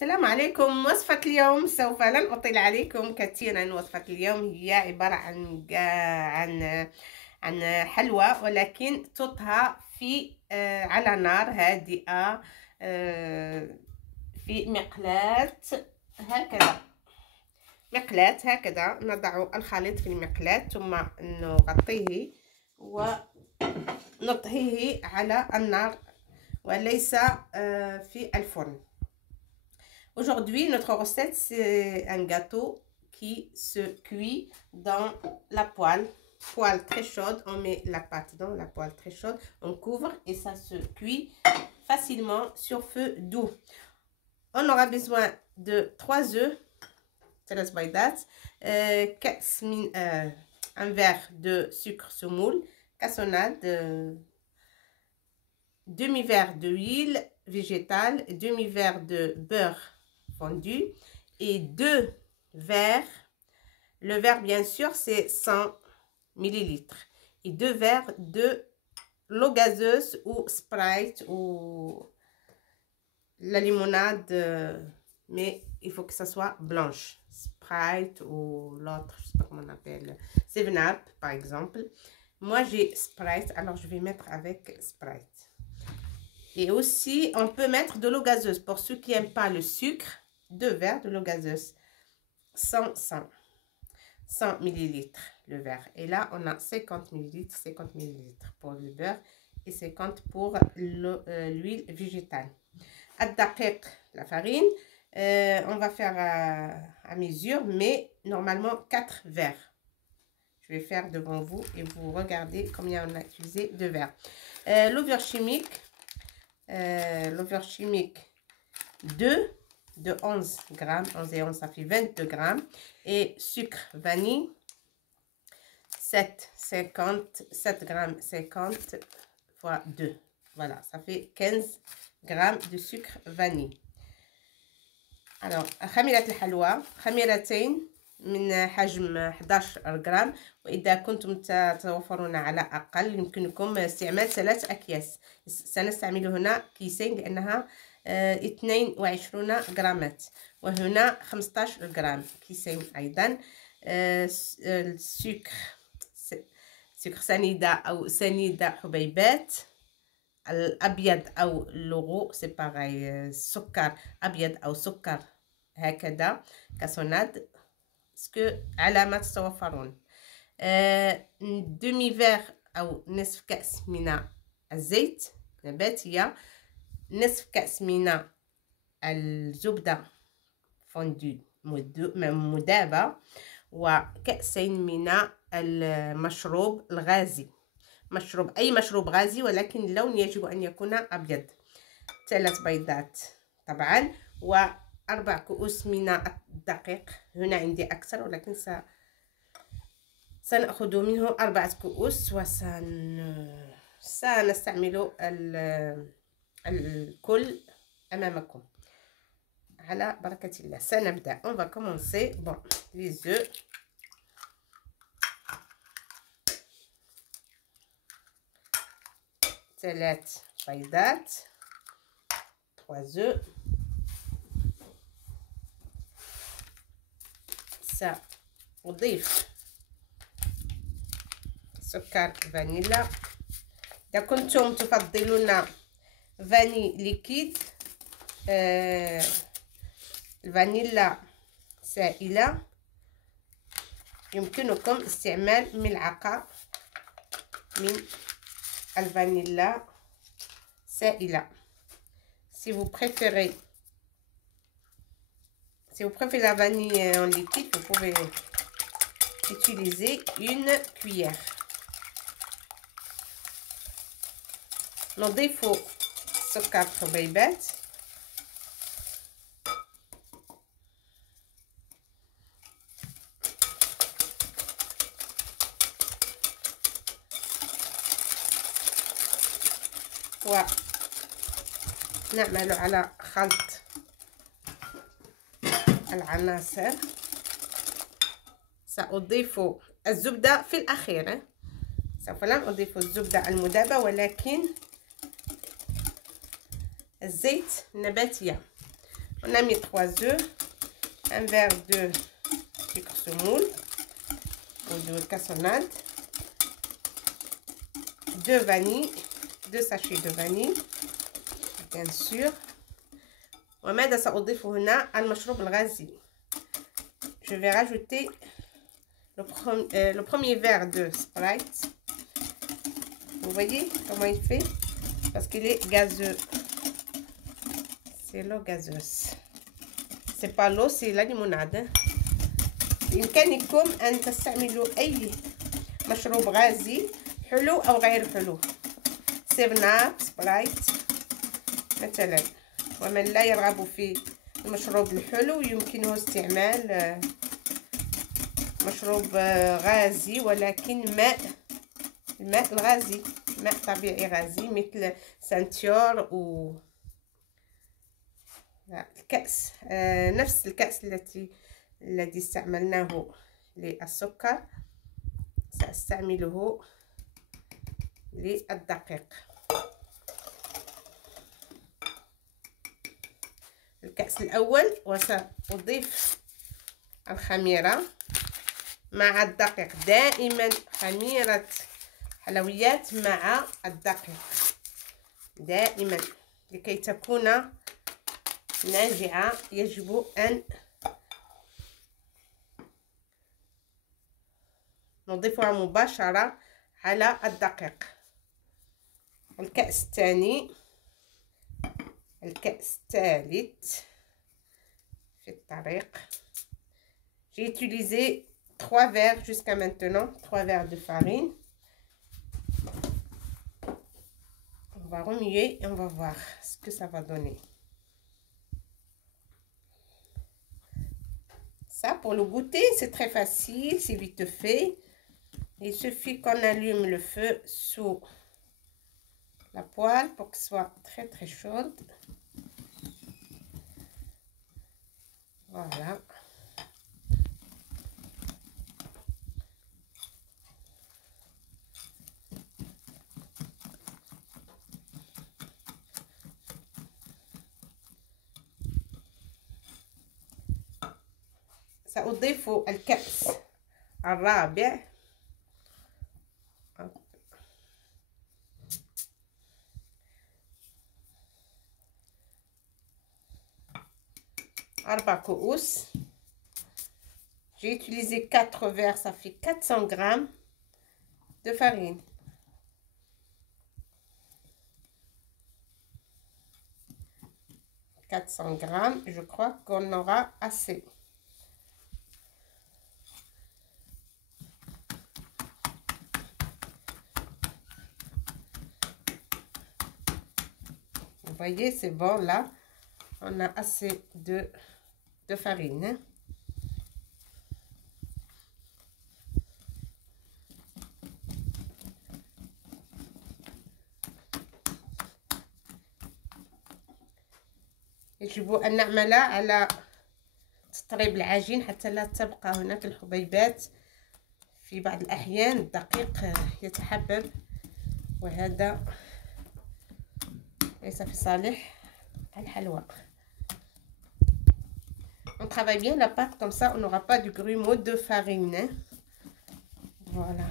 السلام عليكم. وصفة اليوم سوف لن أطيل عليكم كثيرا. وصفة اليوم هي عبارة عن حلوى، ولكن تطهى في على نار هادئة في مقلاة هكذا. نضع الخليط في المقلاة ثم نغطيه ونطهيه على النار وليس في الفرن. Aujourd'hui, notre recette, c'est un gâteau qui se cuit dans la poêle très chaude. On met la pâte dans la poêle très chaude, on couvre et ça se cuit facilement sur feu doux. On aura besoin de 3 œufs, un verre de sucre semoule, cassonade, demi-verre d'huile végétale, demi-verre de beurre fondu et 2 verres, le verre bien sûr c'est 100 ml, et 2 verres de l'eau gazeuse ou Sprite ou la limonade, mais il faut que ça soit blanche, Sprite ou l'autre, je sais pas comment on appelle, 7-Up par exemple. Moi j'ai Sprite, alors je vais mettre avec Sprite. Et aussi, on peut mettre de l'eau gazeuse. Pour ceux qui n'aiment pas le sucre, 2 verres de l'eau gazeuse. 100 ml le verre. Et là, on a 50 ml pour le beurre et 50 pour l'huile végétale. Ad-daqiq, la farine. On va faire à mesure, mais normalement 4 verres. Je vais faire devant vous et vous regardez combien on a utilisé de verres. L'ouvre chimique. L'ouvre chimique 2 de 11 grammes, 11 et 11 ça fait 22 grammes, et sucre vanille 7 grammes 50 fois 2, voilà, ça fait 15 grammes de sucre vanille. Alors خميرة الحلوى خميرتين من حجم 11 جرام، وإذا كنتم تتوفرون على أقل يمكنكم استعمال 3 أكياس. سنستعمل هنا كيسين لأنها 22 جرامات، وهنا 15 جرام، كيسين أيضا. السكر سنيدة أو سنيدة حبيبات، الأبيض أو لوغو سي باغاي، سكر أبيض أو سكر هكذا كاسوناد على ما تتوفرون. دمي فيغ أو نصف كأس من الزيت نباتية، نصف كأس من الزبدة فوندو مذابة، وكأسين من المشروب الغازي، أي مشروب غازي ولكن اللون يجب أن يكون أبيض. 3 بيضات طبعا، و4 كؤوس من الدقيق. هنا عندي أكثر ولكن سنأخذ منه 4 كؤوس، سنستعمل الكل أمامكم على بركة الله. سنبدأ. On va commencer. Bon, les œufs. ثلاث بيضات، 3 œufs. سأضيف سكر فانيلا. إذا كنتم تفضلون فاني ليكيد، الفانيلا سائلة، يمكنكم استعمال ملعقة من الفانيلا سائلة. Si vous préférez la vanille en liquide, vous pouvez utiliser une cuillère. نضيف سكر حبيبات، ونعمل على خلط العناصر. سأضيف الزبدة في الأخير، سوف لن أضيف الزبدة المذابة ولكن الزيت النباتية. On a mis 3 œufs, un verre de sucre semoule ou de cassonade, 2 vanilles, 2 sachets de vanille bien sûr. وماذا سأضيف هنا؟ المشروب الغازي. Je vais rajouter le premier verre de Sprite. Vous voyez comment il fait? Parce qu'il est gazeux. C'est l'eau gazeuse. C'est pas l'eau, c'est la limonade. بإمكانكم أن تستعملوا أي مشروب غازي حلو أو غير حلو. 7 سبرايت مثلا. ومن لا يرغب في المشروب الحلو يمكنه استعمال مشروب غازي، ولكن الماء الغازي، ماء طبيعي غازي مثل سانتيور و الكأس، نفس الكأس الذي استعملناه للسكر سأستعمله للدقيق. الكأس الأول وسأضيف الخميرة مع الدقيق. دائما خميرة حلويات مع الدقيق دائما لكي تكون ناجعة. يجب أن نضيفها مباشرة على الدقيق. الكأس الثاني، الكأس الثالث في الطريق. J'ai utilisé 3 verres jusqu'à maintenant, 3 verres de farine. On va remuer et on va voir ce que ça va donner. Ça, pour le goûter, c'est très facile, c'est vite fait. Il suffit qu'on allume le feu sous la poêle pour qu'elle soit très très chaude. Voilà. سأضيف الكأس الرابع. 4 كؤوس. J'ai utilisé 4 verres, ça fait 400 grammes de farine. « 400 grammes, je crois qu'on aura assez. Vous voyez, c'est bon là. On a assez de farine. Hein? يجب أن نعمل على تطريب العجين حتى لا تبقى هناك الحبيبات. في بعض الأحيان الدقيق يتحبب وهذا ليس في صالح الحلوى. On travaille bien la pâte comme ça, on n'aura pas de grumeaux de farine. Hein? Voilà.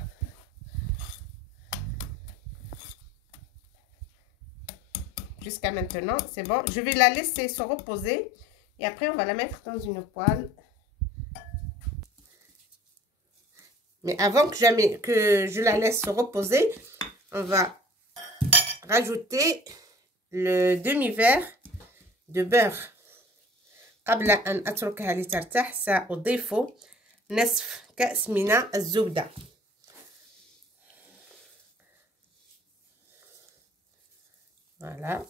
Jusqu'à maintenant, c'est bon. Je vais la laisser se reposer et après on va la mettre dans une poêle. Mais avant que je la laisse se reposer, on va rajouter le demi-verre de beurre. قبل أن أتركها لترتاح سأضيف نصف كأس من الزبدة. Voilà.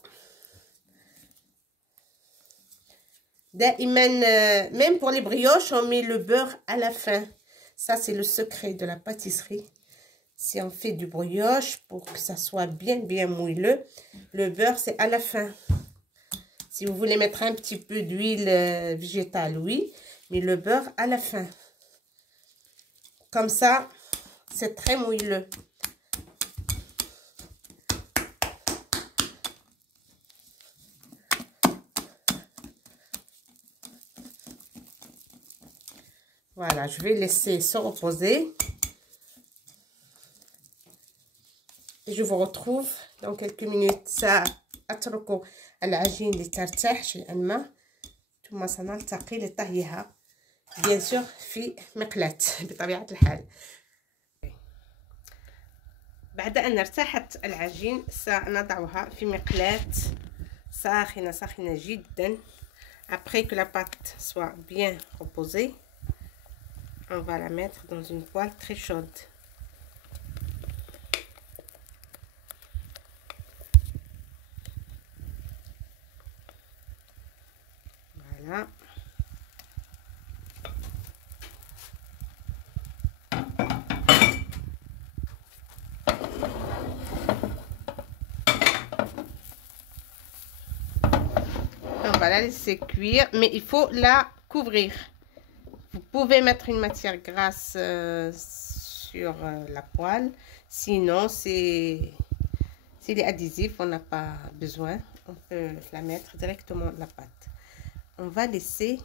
Même pour les brioches, on met le beurre à la fin. Ça, c'est le secret de la pâtisserie. Si on fait du brioche, pour que ça soit bien moelleux, le beurre, c'est à la fin. Si vous voulez mettre un petit peu d'huile végétale, oui, mais le beurre à la fin. Comme ça, c'est très moelleux. Voilà, je vais laisser se reposer. Et je vous retrouve dans quelques minutes. سأترك العجين لترتاح شيئا ما ثم سنلتقي لطهيها بيان سور في مقلاة بطبيعة الحال. بعد أن ارتاحت العجين سنضعها في مقلاة ساخنة جدا. Après que la pâte soit bien reposée, on va la mettre dans une poêle très chaude. Voilà. On va la laisser cuire, mais il faut la couvrir. Vous pouvez mettre une matière grasse sur la poêle. Sinon, c'est les adhésifs, on n'a pas besoin. On peut la mettre directement la pâte. On va laisser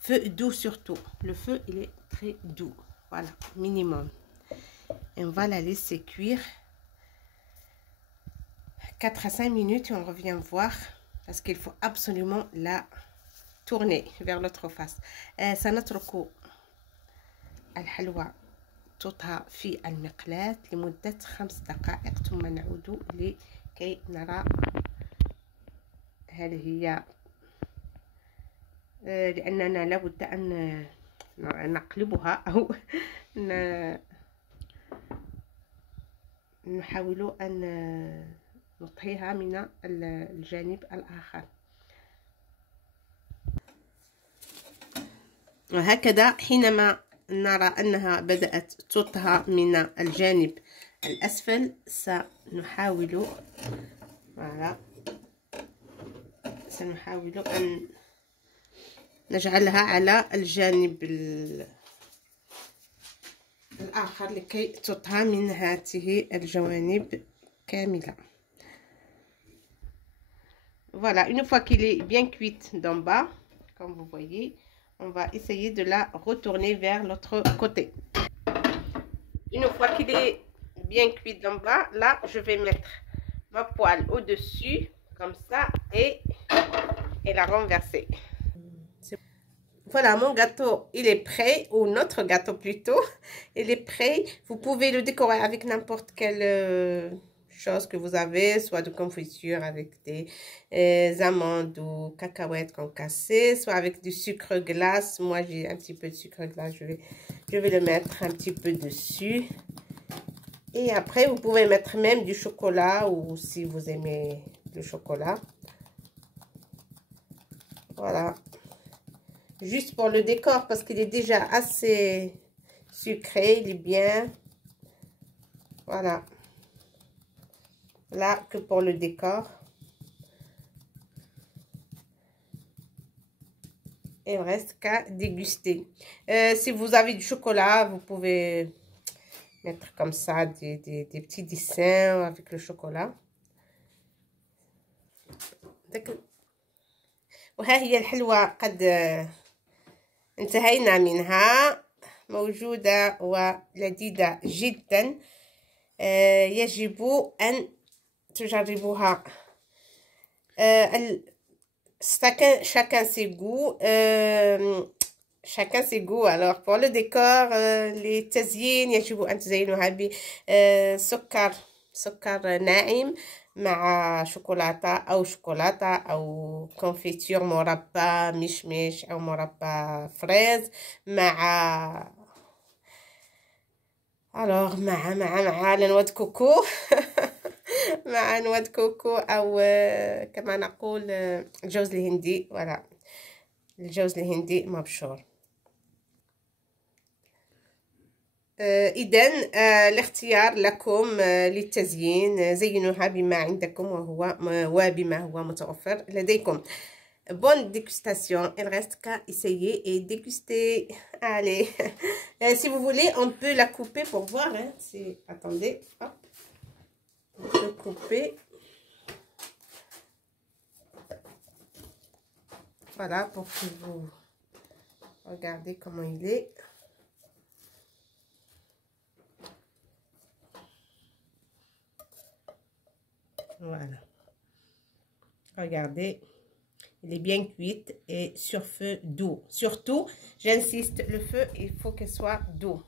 feu doux surtout. Le feu, il est très doux. Voilà, minimum. Et on va la laisser cuire 4 à 5 minutes et on revient voir parce qu'il faut absolument la tourner vers l'autre face. سنترك الحلوى تطهى في المقلاة لمدة 5 دقائق ثم نعود لكي نرى هل هي لأننا لابد أن نقلبها أو نحاول أن نطهيها من الجانب الآخر. وهكذا حينما نرى أنها بدأت تطهى من الجانب الأسفل سنحاول أن نجعلها على الجانب الآخر لكي تطهى من هذه الجوانب كاملة. Voilà, une fois qu'il est bien cuite d'en bas, comme vous voyez, on va essayer de la retourner vers l'autre côté. Une fois qu'il est bien cuit d'en bas, là, je vais mettre ma poêle au-dessus, comme ça, et la renverser. Voilà, mon gâteau, il est prêt, ou notre gâteau plutôt, il est prêt. Vous pouvez le décorer avec n'importe quelle chose que vous avez, soit de confiture avec des amandes ou cacahuètes concassées, soit avec du sucre glace. Moi, j'ai un petit peu de sucre glace, je vais le mettre un petit peu dessus. Et après, vous pouvez mettre même du chocolat ou si vous aimez le chocolat. Voilà. Juste pour le décor parce qu'il est déjà assez sucré, il est bien. Voilà. Là, que pour le décor. Il ne reste qu'à déguster. Si vous avez du chocolat, vous pouvez mettre comme ça des petits dessins avec le chocolat. وها هي الحلوى قد انتهينا منها، موجودة ولذيذة جدا. يجب أن تجربوها. chacun ses goûts. Chacun ses goûts. Alors pour le décor, les تزيين يجب أن تزينوها سكر ناعم مع شوكولاتة أو كونفيتور مربى مشمش أو مربى فريز مع مع نوى كوكو مع نوى كوكو أو كما نقول الجوز الهندي. ولا الجوز الهندي مبشور. إذن الاختيار لكم للتزيين، زينوها بما عندكم وبما هو متوفر لديكم. Bonne dégustation, il reste qu'à essayer et déguster. Allez, si vous voulez, on peut la couper pour voir. Hein. Attendez, hop, on peut couper. Voilà, pour que vous regardez comment il est. Voilà. Regardez, il est bien cuit et sur feu doux. Surtout, j'insiste, le feu, il faut qu'il soit doux.